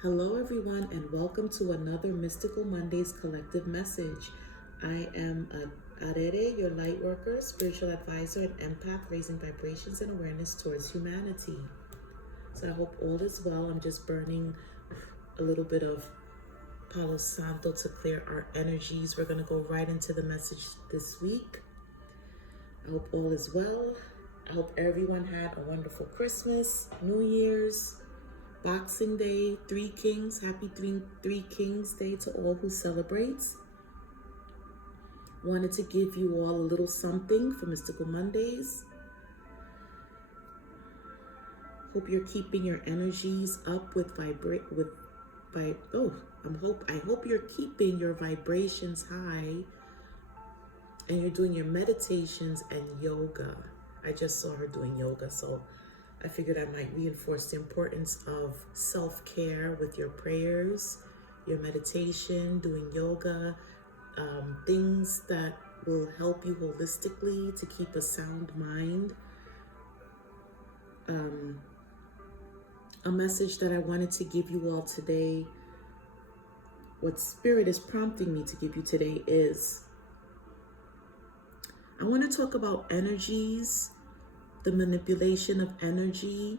Hello, everyone, and welcome to another Mystical Mondays collective message. I am Arere, your light worker, spiritual advisor, and empath, raising vibrations and awareness towards humanity. So I hope all is well. I'm just burning a little bit of Palo Santo to clear our energies. We're going to go right into the message this week. I hope all is well. I hope everyone had a wonderful Christmas, New Year's, Boxing Day, Three Kings. Happy Three Kings Day to all who celebrates. Wanted to give you all a little something for Mystical Mondays. Hope you're keeping your energies up I hope you're keeping your vibrations high and you're doing your meditations and yoga. I just saw her doing yoga, so I figured I might reinforce the importance of self-care with your prayers, your meditation, doing yoga, things that will help you holistically to keep a sound mind. A message that I wanted to give you all today, what Spirit is prompting me to give you today is, I want to talk about energies, the manipulation of energy,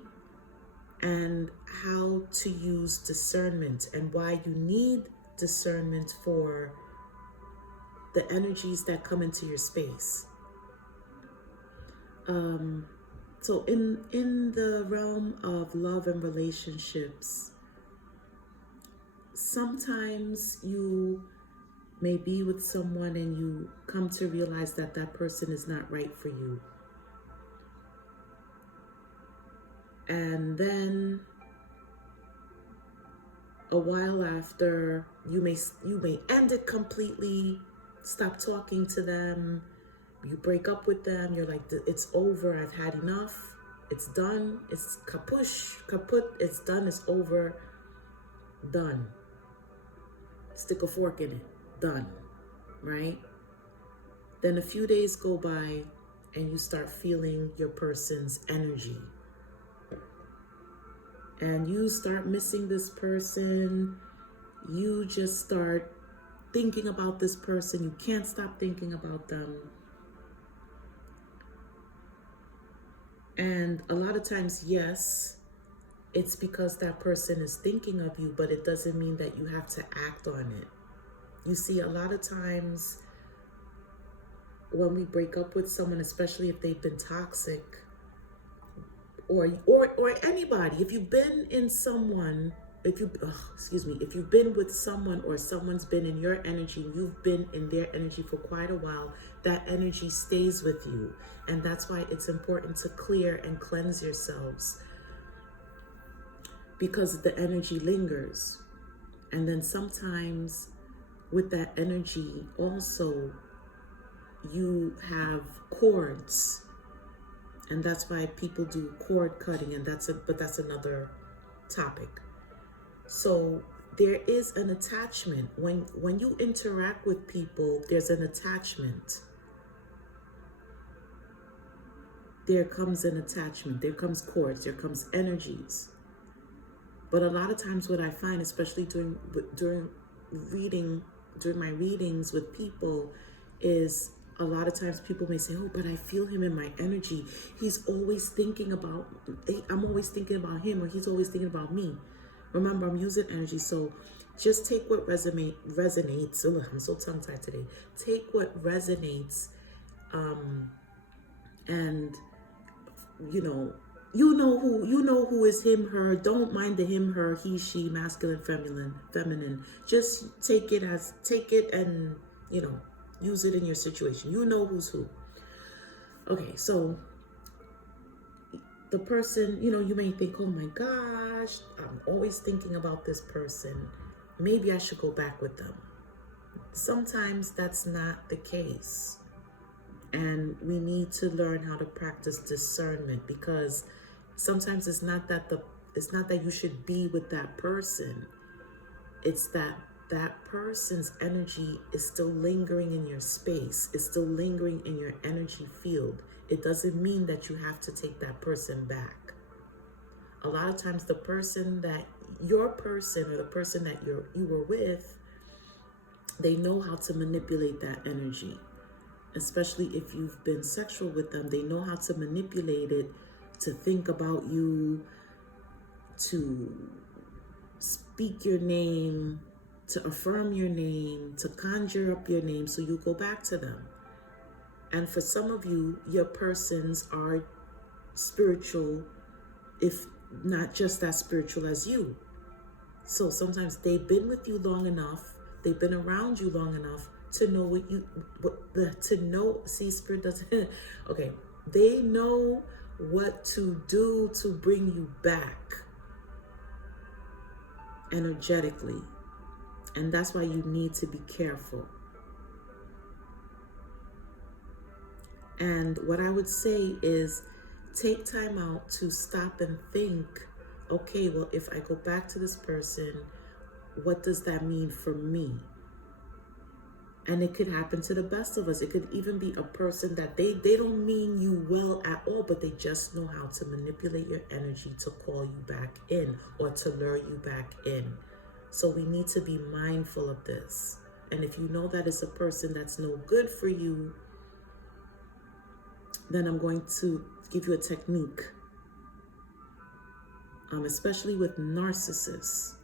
and how to use discernment and why you need discernment for the energies that come into your space. So in the realm of love and relationships, sometimes you may be with someone and you come to realize that that person is not right for you. And then a while after, you may end it completely, stop talking to them, you break up with them, you're like, it's over, I've had enough, it's done, it's kaput, it's done, it's over, done. Stick a fork in it, done, right? Then a few days go by and you start feeling your person's energy. And you start missing this person, you just start thinking about this person, you can't stop thinking about them. And a lot of times, yes, it's because that person is thinking of you, but it doesn't mean that you have to act on it. You see, a lot of times when we break up with someone, especially if they've been toxic, or anybody, if you've been in someone, if you've been with someone or someone's been in your energy, you've been in their energy for quite a while, that energy stays with you. And that's why it's important to clear and cleanse yourselves, because the energy lingers. And then sometimes with that energy also, you have cords. And that's why people do cord cutting, and that's another topic. So there is an attachment. When you interact with people, there's an attachment. There comes an attachment, there comes cords, there comes energies. But a lot of times what I find, especially during my readings with people, is a lot of times people may say, oh, but I feel him in my energy. He's always thinking about, I'm always thinking about him, or he's always thinking about me. Remember, I'm using energy, so just take what resonates. Oh, I'm so tongue-tied today. Take what resonates, and you know who is him, her. Don't mind the him, her, he, she, masculine, feminine. Just take it and use it in your situation. You know who's who. Okay, so the person, you may think, oh my gosh, I'm always thinking about this person. Maybe I should go back with them. Sometimes that's not the case. And we need to learn how to practice discernment, because sometimes it's not that you should be with that person. It's that person's energy is still lingering in your space. It's still lingering in your energy field. It doesn't mean that you have to take that person back. A lot of times the person that your person or the person that you were with, they know how to manipulate that energy. Especially if you've been sexual with them, they know how to manipulate it to think about you, to speak your name, to affirm your name, to conjure up your name so you go back to them. And for some of you, your persons are spiritual, if not just as spiritual as you. So sometimes they've been with you long enough, they've been around you long enough to know see, spirit doesn't, okay, they know what to do to bring you back energetically. And that's why you need to be careful. And what I would say is take time out to stop and think, okay, well, if I go back to this person, what does that mean for me? And it could happen to the best of us. It could even be a person that they don't mean you well at all, but they just know how to manipulate your energy to call you back in or to lure you back in. So we need to be mindful of this. And if you know that it's a person that's no good for you, then I'm going to give you a technique, especially with narcissists.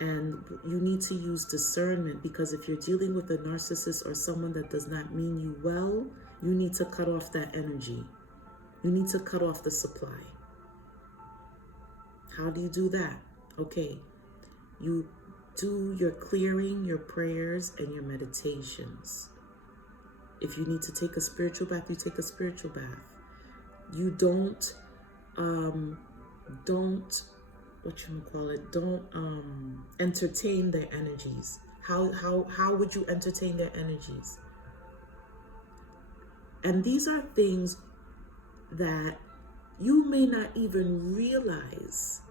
And you need to use discernment, because if you're dealing with a narcissist or someone that does not mean you well, you need to cut off that energy. You need to cut off the supply. How do you do that? Okay, you do your clearing, your prayers, and your meditations. If you need to take a spiritual bath, you take a spiritual bath. You don't entertain their energies. How would you entertain their energies? And these are things that you may not even realize,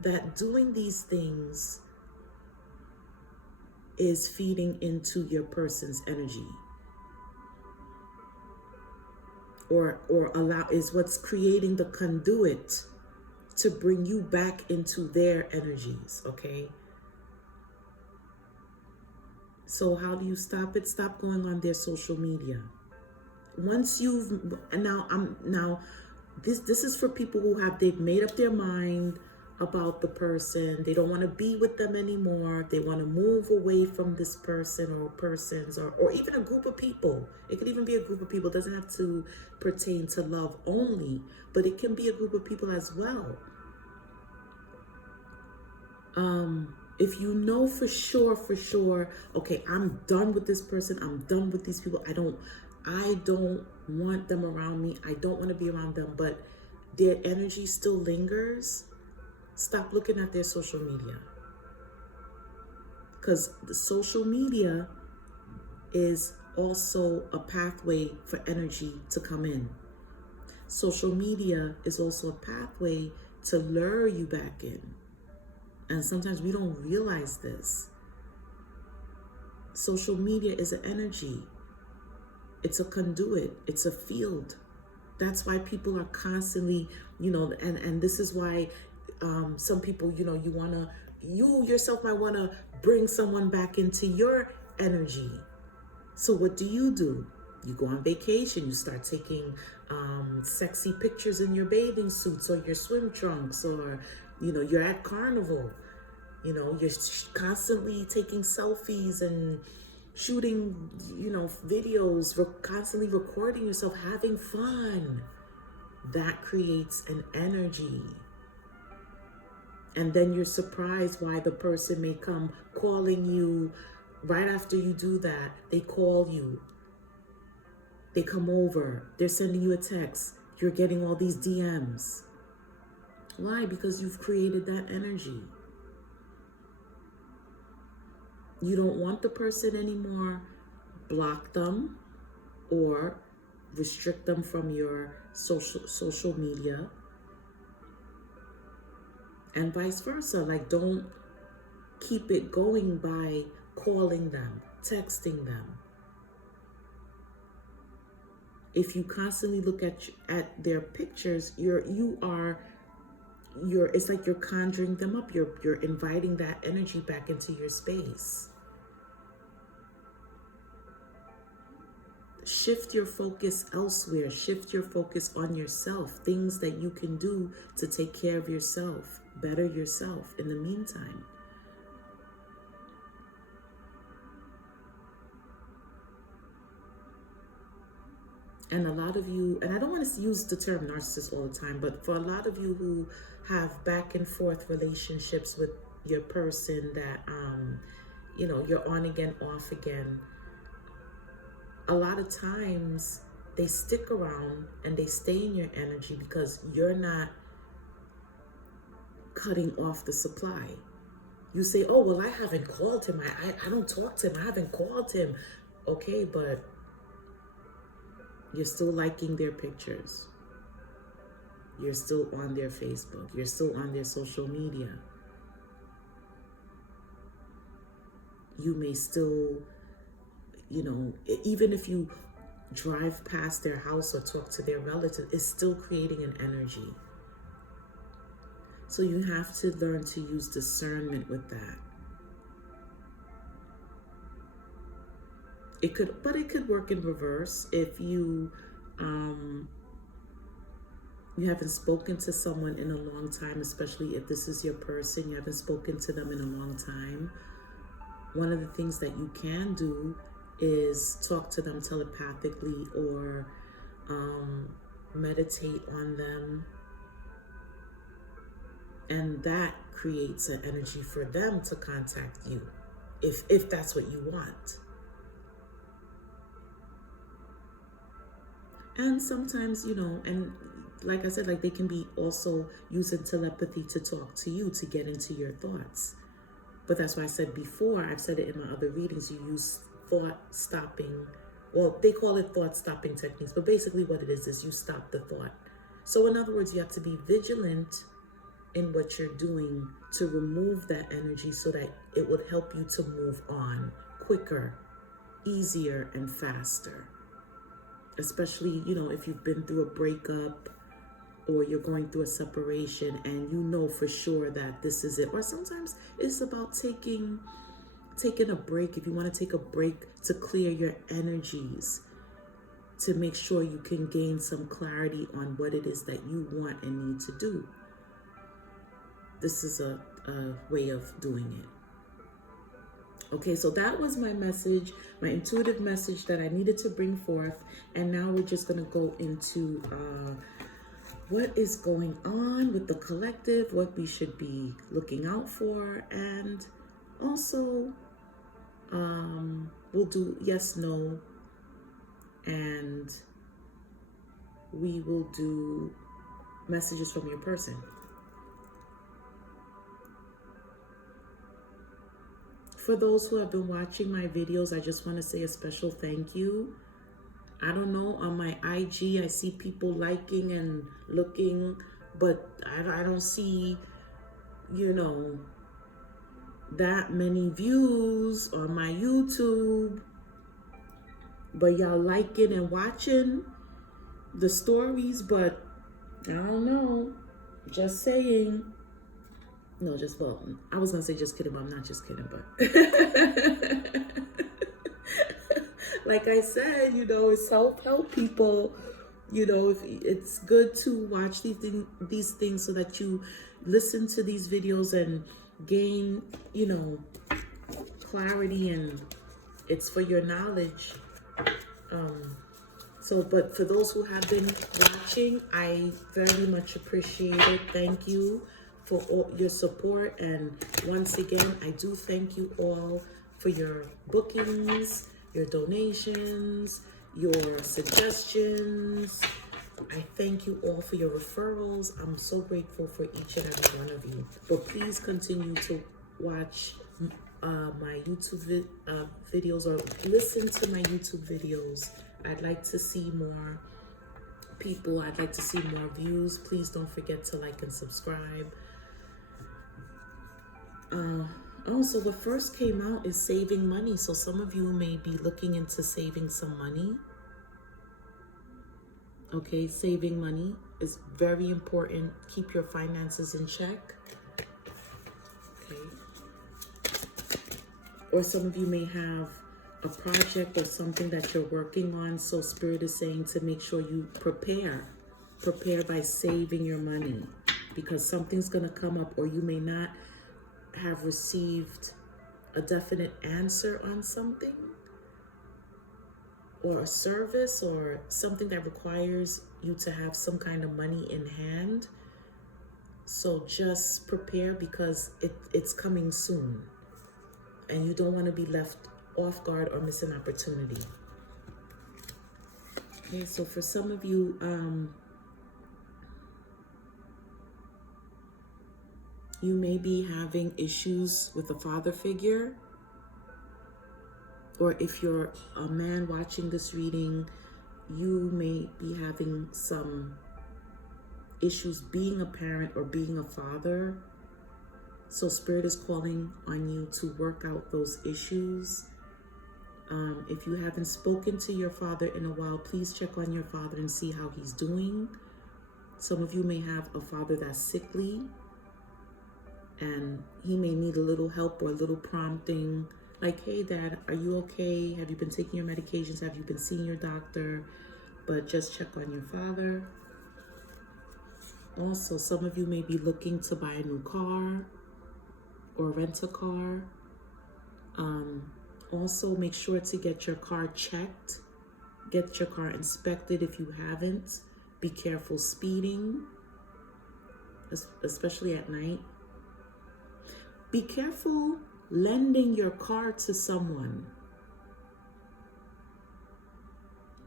that doing these things is feeding into your person's energy. Or is what's creating the conduit to bring you back into their energies, okay? So how do you stop it? Stop going on their social media. Once you've, this is for people they've made up their mind about the person. They don't want to be with them anymore. They want to move away from this person or persons or even a group of people. It could even be a group of people. It doesn't have to pertain to love only, but it can be a group of people as well. If you know for sure, okay, I'm done with this person. I'm done with these people. I don't want them around me. I don't want to be around them, but their energy still lingers. Stop looking at their social media, because the social media is also a pathway for energy to come in. Social media is also a pathway to lure you back in. And sometimes we don't realize this. Social media is an energy. It's a conduit. It's a field. That's why people are constantly, and this is why some people, you yourself might want to bring someone back into your energy. So what do? You go on vacation, you start taking sexy pictures in your bathing suits or your swim trunks, or, you're at carnival, you're constantly taking selfies and shooting, videos, constantly recording yourself, having fun. That creates an energy. And then you're surprised why the person may come calling you right after you do that. They call you. They come over. They're sending you a text. You're getting all these DMs. Why? Because you've created that energy. You don't want the person anymore. Block them or restrict them from your social media. And vice versa. Like, don't keep it going by calling them, texting them. If you constantly look at their pictures, you are it's like you're conjuring them up. You're inviting that energy back into your space. Shift your focus elsewhere. Shift your focus on yourself. Things that you can do to take care of yourself, better yourself in the meantime. And a lot of you, and I don't want to use the term narcissist all the time, but for a lot of you who have back and forth relationships with your person that, you're on again, off again, a lot of times they stick around and they stay in your energy because you're not cutting off the supply. You say, oh, well, I haven't called him. I don't talk to him. I haven't called him. Okay, but you're still liking their pictures. You're still on their Facebook. You're still on their social media. You may still, even if you drive past their house or talk to their relative, it's still creating an energy. So you have to learn to use discernment with that. It could work in reverse if you haven't spoken to someone in a long time, especially if this is your person, you haven't spoken to them in a long time. One of the things that you can do is talk to them telepathically or meditate on them. And that creates an energy for them to contact you if that's what you want. And sometimes, and like I said, like they can be also using telepathy to talk to you, to get into your thoughts. But that's why I said before, I've said it in my other readings, you use thought stopping, well, they call it thought stopping techniques, but basically what it is you stop the thought. So in other words, you have to be vigilant in what you're doing to remove that energy so that it would help you to move on quicker, easier, and faster. Especially, if you've been through a breakup or you're going through a separation and you know for sure that this is it. Or sometimes it's about taking a break. If you want to take a break to clear your energies, to make sure you can gain some clarity on what it is that you want and need to do. This is a way of doing it. Okay, so that was my message, my intuitive message that I needed to bring forth. And now we're just going to go into what is going on with the collective, what we should be looking out for. And also, we'll do yes, no, and we will do messages from your person. For those who have been watching my videos, I just want to say a special thank you. I don't know, on my IG, I see people liking and looking, but I don't see, that many views on my YouTube. But y'all liking and watching the stories, but I don't know, just saying. No, I was going to say just kidding, but I'm not just kidding, but like I said, it's self-help, people. If it's good to watch these things so that you listen to these videos and gain, clarity, and it's for your knowledge. But for those who have been watching, I very much appreciate it. Thank you for all your support, and once again, I do thank you all for your bookings, your donations, your suggestions. I thank you all for your referrals. I'm so grateful for each and every one of you. But please continue to watch my YouTube videos or listen to my YouTube videos. I'd like to see more people. I'd like to see more views. Please don't forget to like and subscribe. Also, the first came out is saving money. So some of you may be looking into saving some money. Okay, saving money. is very important. Keep your finances in check. Okay. Or some of you may have a project or something that you're working on. So Spirit is saying to make sure you prepare. Prepare by saving your money, because something's going to come up, or you may not have received a definite answer on something, or a service, or something that requires you to have some kind of money in hand. So just prepare, because it's coming soon, and you don't want to be left off guard or miss an opportunity. Okay, so for some of you, you may be having issues with a father figure, or if you're a man watching this reading, you may be having some issues being a parent or being a father. So Spirit is calling on you to work out those issues. If you haven't spoken to your father in a while, please check on your father and see how he's doing. Some of you may have a father that's sickly, and he may need a little help or a little prompting, like, hey, Dad, are you okay? Have you been taking your medications? Have you been seeing your doctor? But just check on your father. Also, some of you may be looking to buy a new car or rent a car. Also, make sure to get your car checked. Get your car inspected if you haven't. Be careful speeding, especially at night. Be careful lending your car to someone.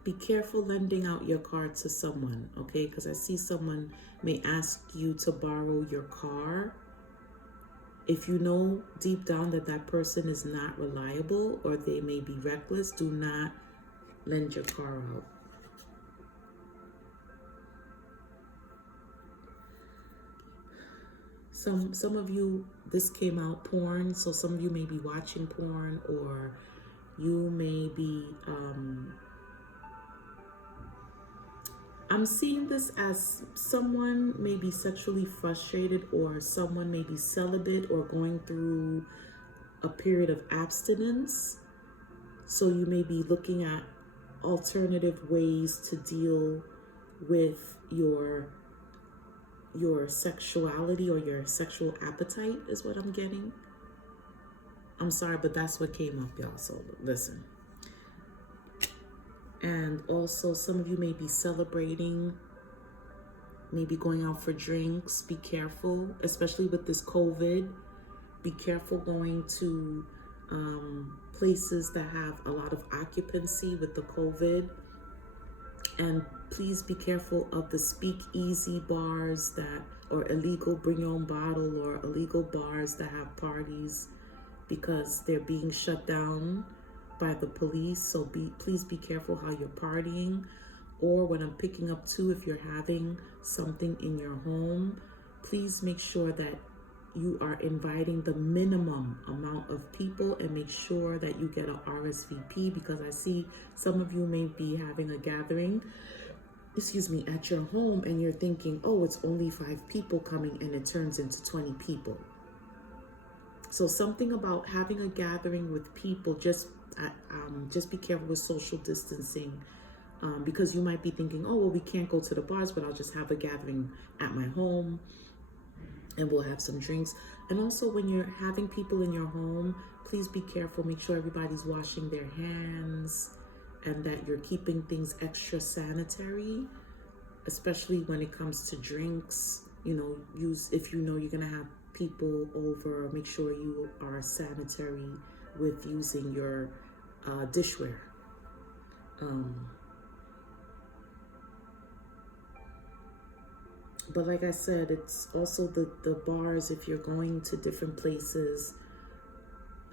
Be careful lending out your car to someone, okay? Because I see someone may ask you to borrow your car. If you know deep down that that person is not reliable, or they may be reckless, do not lend your car out. Some of you, this came out porn, so some of you may be watching porn, or you may be, I'm seeing this as someone may be sexually frustrated, or someone may be celibate or going through a period of abstinence. So you may be looking at alternative ways to deal with your sexuality or your sexual appetite is what I'm getting. I'm sorry, but that's what came up, y'all. So listen. And also, some of you may be celebrating, maybe going out for drinks. Be careful, especially with this COVID. Be careful going to places that have a lot of occupancy with the COVID. And please be careful of the speakeasy bars that, or illegal bring your own bottle, or illegal bars that have parties, because they're being shut down by the police. So please be careful how you're partying. Or when I'm picking up too, if you're having something in your home, please make sure that you are inviting the minimum amount of people, and make sure that you get a RSVP, because I see some of you may be having a gathering, at your home, and you're thinking, oh, it's only 5 people coming, and it turns into 20 people. So something about having a gathering with people, just be careful with social distancing, because you might be thinking, oh, well, we can't go to the bars, but I'll just have a gathering at my home, and we'll have some drinks. And also, when you're having people in your home, please be careful. Make sure everybody's washing their hands, and that you're keeping things extra sanitary, especially when it comes to drinks. If you know you're gonna have people over, make sure you are sanitary with using your dishware. But like I said, it's also the bars. If you're going to different places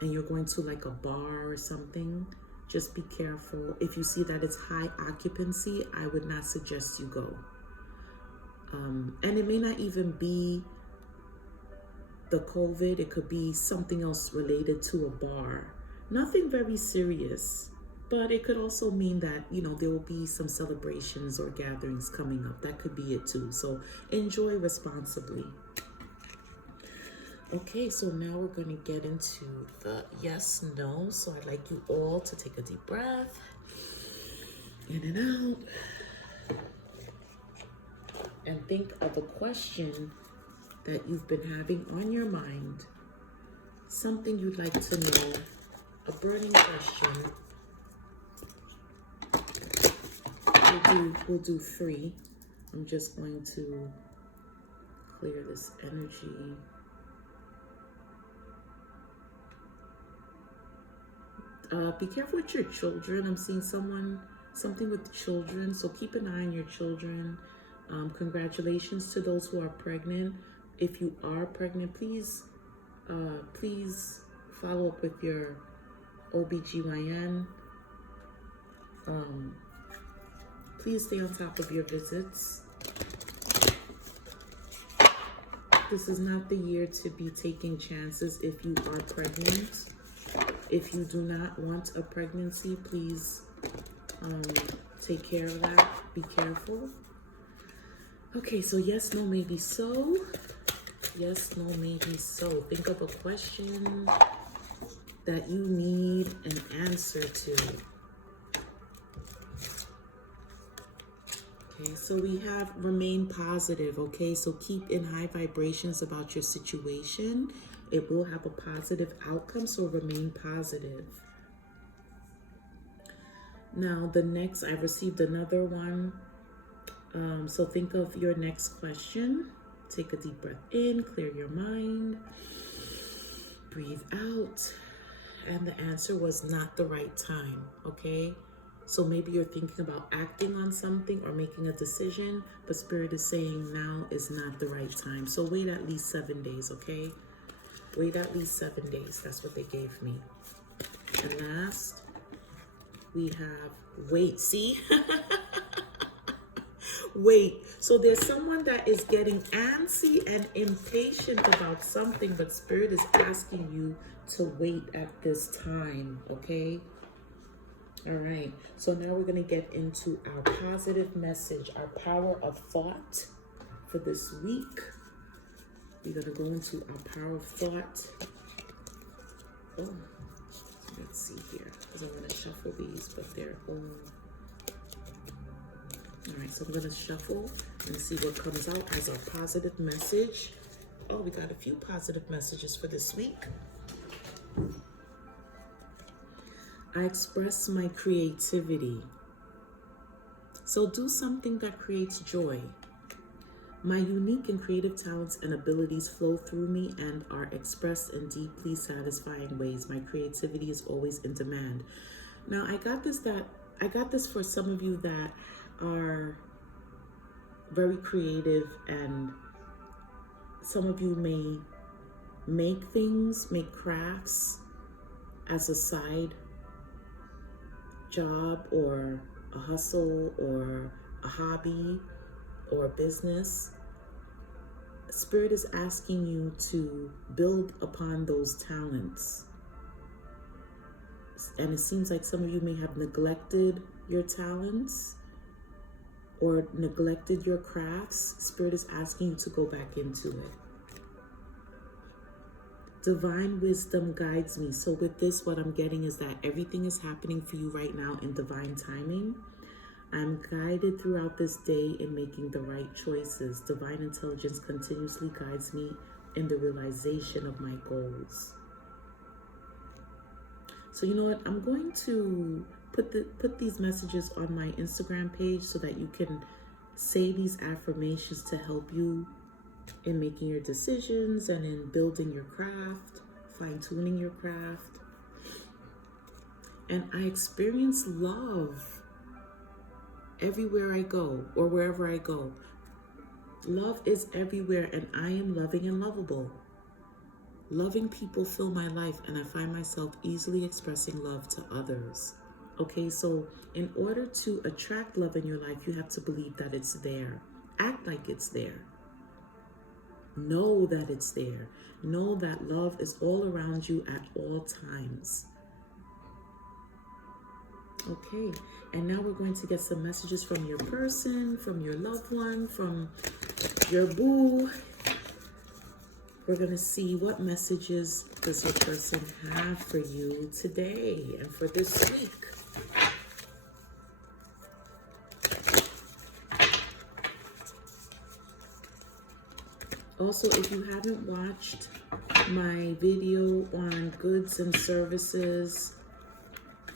and you're going to like a bar or something, just be careful. If you see that it's high occupancy, I would not suggest you go. And it may not even be the COVID. It could be something else related to a bar. Nothing very serious, But it could also mean that, there will be some celebrations or gatherings coming up. That could be it too. So enjoy responsibly. Okay, so now we're going to get into the yes, no. So I'd like you all to take a deep breath. In and out. And think of a question that you've been having on your mind. Something you'd like to know. A burning question. We'll do 3. I'm just going to clear this energy. Be careful with your children. I'm seeing something with children, so keep an eye on your children. Congratulations to those who are pregnant. If you are pregnant, please follow up with your OBGYN. Please stay on top of your visits. This is not the year to be taking chances if you are pregnant. If you do not want a pregnancy, please take care of that. Be careful. Okay, so yes, no, maybe so. Yes, no, maybe so. Think of a question that you need an answer to. Okay, so we have remain positive, okay? So keep in high vibrations about your situation. It will have a positive outcome, so remain positive. Now, I received another one. So think of your next question. Take a deep breath in, clear your mind, breathe out. And the answer was not the right time, okay? So maybe you're thinking about acting on something or making a decision, but Spirit is saying now is not the right time. So wait at least 7 days, okay? Wait at least 7 days. That's what they gave me. And last, we have wait. See? Wait. So there's someone that is getting antsy and impatient about something, but Spirit is asking you to wait at this time, okay? All right. So now we're going to get into our positive message, our power of thought for this week. We're going to go into our power of thought. Oh, let's see here, because I'm going to shuffle these, but they're all... All right, so I'm going to shuffle and see what comes out as our positive message. Oh, we got a few positive messages for this week. I express my creativity. So do something that creates joy. My unique and creative talents and abilities flow through me and are expressed in deeply satisfying ways. My creativity is always in demand. Now, I got this for some of you that are very creative, and some of you may make crafts as a side job or a hustle or a hobby or a business. Spirit is asking you to build upon those talents. And it seems like some of you may have neglected your talents or neglected your crafts. Spirit is asking you to go back into it. Divine wisdom guides me. So with this, what I'm getting is that everything is happening for you right now in divine timing. I'm guided throughout this day in making the right choices. Divine intelligence continuously guides me in the realization of my goals. So you know what? I'm going to put these messages on my Instagram page so that you can say these affirmations to help you in making your decisions and in building your craft, fine-tuning your craft. And I experience love everywhere I go or wherever I go. Love is everywhere, and I am loving and lovable. Loving people fill my life, and I find myself easily expressing love to others. Okay, so in order to attract love in your life, you have to believe that it's there. Act like it's there. Know that it's there. Know that love is all around you at all times. Okay, and now we're going to get some messages from your person, from your loved one, from your boo. We're going to see what messages does your person have for you today and for this week. Also, if you haven't watched my video on goods and services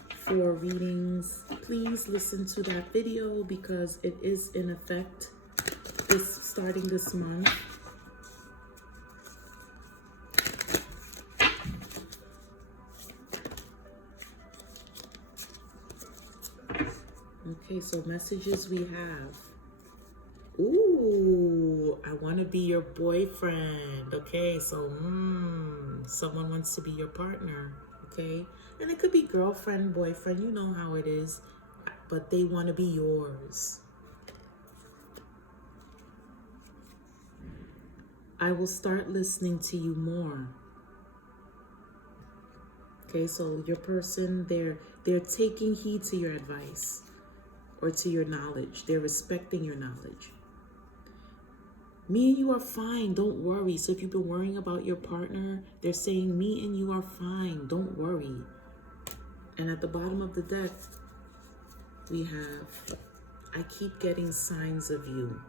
for readings, please listen to that video because it is in effect starting this month. Okay, so messages we have. Ooh, I want to be your boyfriend. Okay, so someone wants to be your partner. Okay, and it could be girlfriend, boyfriend. You know how it is, but they want to be yours. I will start listening to you more. Okay, so your person, they're taking heed to your advice or to your knowledge. They're respecting your knowledge. Me and you are fine, don't worry. So if you've been worrying about your partner, they're saying me and you are fine, don't worry. And at the bottom of the deck, we have, I keep getting signs of you.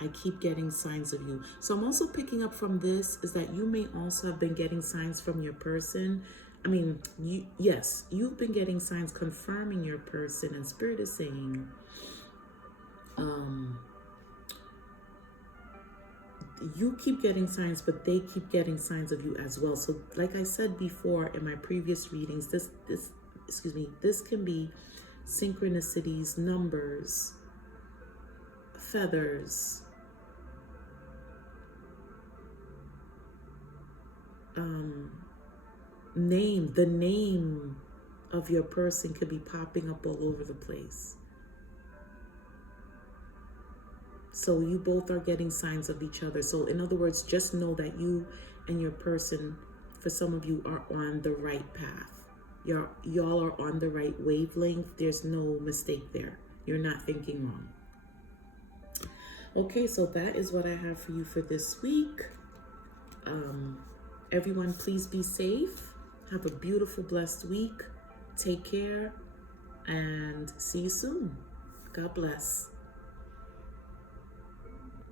I keep getting signs of you. So I'm also picking up from this is that you may also have been getting signs from your person. I mean, yes, you've been getting signs confirming your person, and Spirit is saying, you keep getting signs, but they keep getting signs of you as well. So like I said before in my previous readings, this can be synchronicities, numbers, feathers, the name of your person could be popping up all over the place. So you both are getting signs of each other. So in other words, just know that you and your person, for some of you, are on the right path. Y'all are on the right wavelength. There's no mistake there. You're not thinking wrong. Okay, so that is what I have for you for this week. Everyone, please be safe. Have a beautiful, blessed week. Take care and see you soon. God bless.